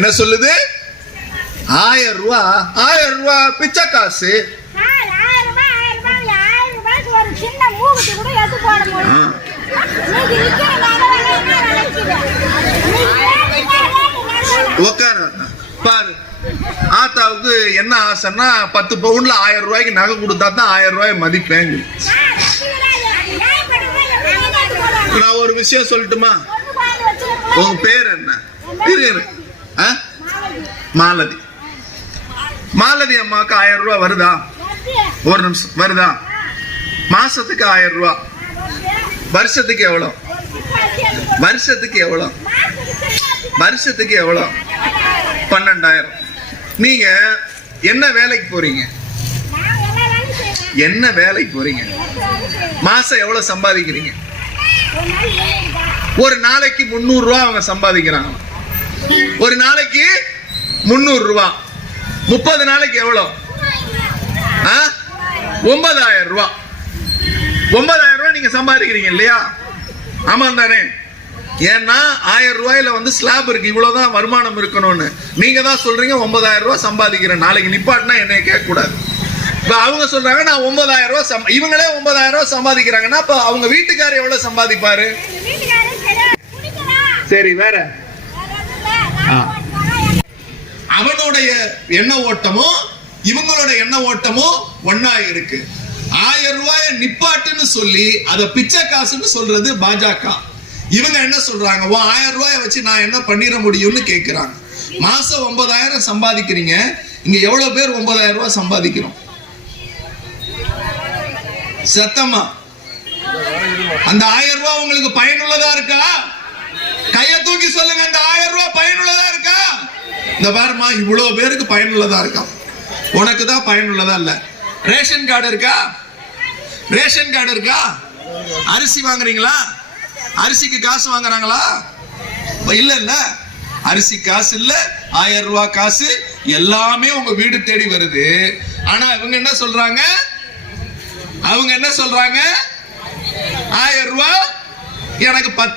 என்ன சொல்லுது? 1000 ரூபாய் பிச்சை காசு. உட்காரு பாரு. ஆத்தாவுக்கு என்ன ஆசைன்னா 10 பவுன்ல 1000 ரூபாய்க்கு நகை கொடுத்தா தான் 1000 ரூபாய் மதிப்பேங்க. நான் ஒரு விஷயம் சொல்லட்டுமா? உங்க பேர் என்ன? மாலதி. மாலதி அம்மாவுக்கு 1000 ரூபாய் வருதா? ஒரு நிமிஷம், வருதா? மாசத்துக்கு 1000 ரூபாய். வருஷத்துக்கு எவ்வளவு? வருஷத்துக்கு எவ்வளவு? வருஷத்துக்கு எவ்வளவு? 12,000. நீங்க என்ன வேலைக்கு போறீங்க? என்ன வேலைக்கு போறீங்க? மாசம் எவ்வளவு சம்பாதிக்கிறீங்க? ஒரு நாளைக்கு 300 ரூபாய் அவங்க சம்பாதிக்கிறாங்க. ஒரு நாளைக்கு 300 ரூபாய். 30 நாளைக்கு எவ்வளவு? 9,000 ரூபாய். 9,000 ரூபாய் நீங்க சம்பாதிக்கிறீங்க இல்லையா? ஆமா தானே? ஏன்னா 1000 ரூபாயில வந்து ஸ்லாப் இருக்கு, இவ்வளவுதான் வருமானம் இருக்கணும்னு. நீங்க தான் சொல்றீங்க 9,000 ரூபாய் சம்பாதிக்கிறேன். நாளைக்கு நிப்பாட்டினா என்னைய கேட்க கூடாது. இப்ப அவங்க சொல்றாங்க நான் 9,000 ரூபாய், இவங்களே 9,000 ரூபாய் சம்பாதிக்கிறாங்கன்னா அப்ப அவங்க வீட்டுக்காரர் எவ்வளவு சம்பாதிப்பாரு? சரி, வேற அவனுடைய எண்ண ஓட்டமும் இவங்களோட எண்ண ஓட்டமும் ஒன்னா இருக்கு. 1000 ரூபாய நிப்பாட்டுன்னு சொல்லி அத பிச்சை காசுன்னு சொல்றது பாஜக. இவங்க என்ன சொல்றாங்க? 1000 ரூபாய வச்சு நான் என்ன பண்ணிட முடியும்னு கேக்குறாங்க. மாசம் 9,000 சம்பாதிக்கிறீங்க. இங்க எவ்வளவு பேர் 9,000 ரூபாய் சம்பாதிக்கிறோம்? சத்தமா அந்த 1000 ரூபாய் உங்களுக்கு பயனுள்ளதா இருக்கா? கைய தூக்கி சொல்லுங்க. அந்த 1000 ரூபாய் பயனுள்ளதா இருக்கா? இந்த பாருமா, இவ்வளவு பேருக்கு பயனுள்ளதா இருக்கா. உனக்கு தான் பயனுள்ளதா இல்ல. ரேஷன் கார்டு இருக்கா? ரேஷன் கார்டு இருக்கா? அரிசி வாங்குறீங்களா? அரிசிக்கு காசு வாங்குறாங்களா? இல்ல இல்ல, அரிசி காசு இல்ல, 1000 ரூபாய் காசு எல்லாமே உங்க வீடு தேடி வருது. ஆனா இவங்க என்ன சொல்றாங்க? அவங்க என்ன சொல்றாங்க? 1000 ரூபாய் எனக்கு 10